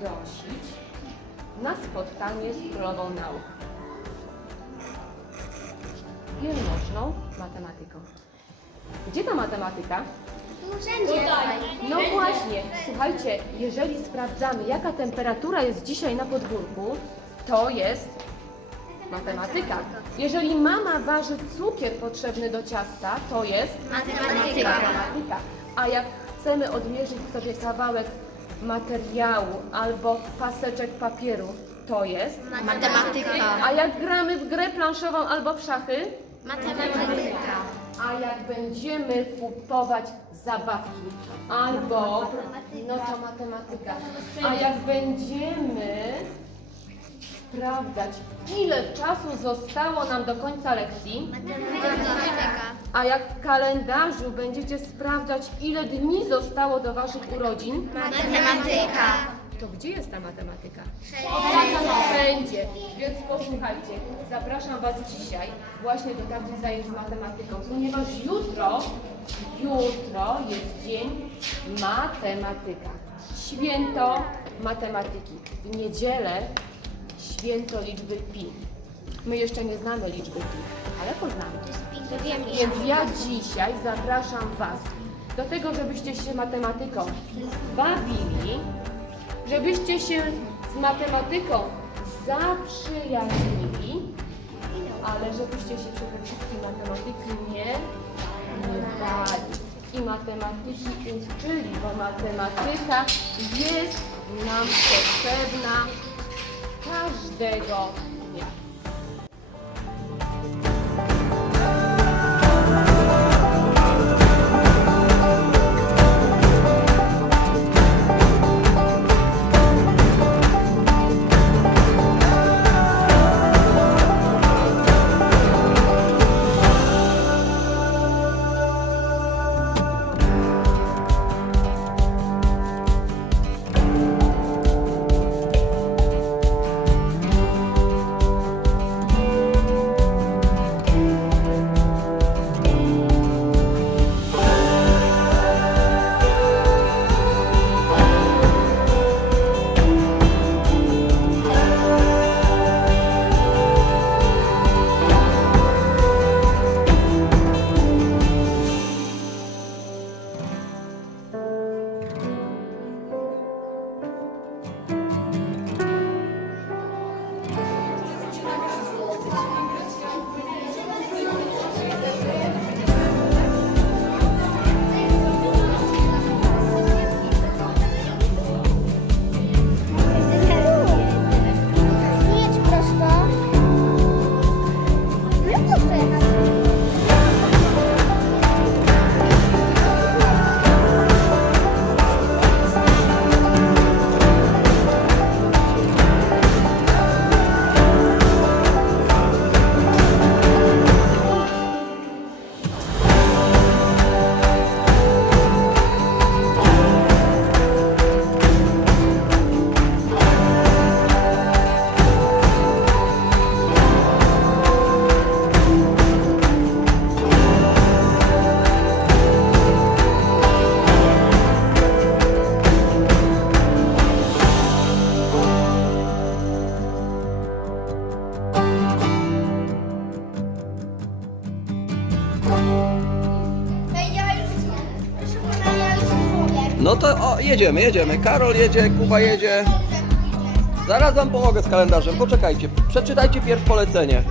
prosić na spotkanie z królową nauk. Wielmożną matematyką. Gdzie ta matematyka? Wszędzie. No właśnie, słuchajcie, jeżeli sprawdzamy, jaka temperatura jest dzisiaj na podwórku, to jest matematyka. Jeżeli mama waży cukier potrzebny do ciasta, to jest matematyka. A jak chcemy odmierzyć sobie kawałek materiału albo paseczek papieru, to jest. Matematyka. A jak gramy w grę planszową albo w szachy, Matematyka. a jak będziemy kupować zabawki albo, no to matematyka, a jak będziemy sprawdzać, ile czasu zostało nam do końca lekcji, Matematyka. a jak w kalendarzu będziecie sprawdzać, ile dni zostało do waszych urodzin, Matematyka. to gdzie jest ta matematyka? Wszędzie. Więc posłuchajcie, zapraszam Was dzisiaj właśnie do takich zajęć z matematyką, ponieważ jutro, jutro jest dzień matematyka. Święto matematyki. W niedzielę święto liczby pi. My jeszcze nie znamy liczby pi, ale poznamy. Więc ja dzisiaj zapraszam Was do tego, żebyście się matematyką bawili, żebyście się z matematyką zaprzyjaźnili, ale żebyście się przede wszystkim matematyki nie, bali. I matematyki uczyli, bo matematyka jest nam potrzebna każdego No to o, jedziemy, jedziemy. Karol jedzie, Kuba jedzie. Zaraz wam pomogę z kalendarzem, poczekajcie. Przeczytajcie pierw polecenie.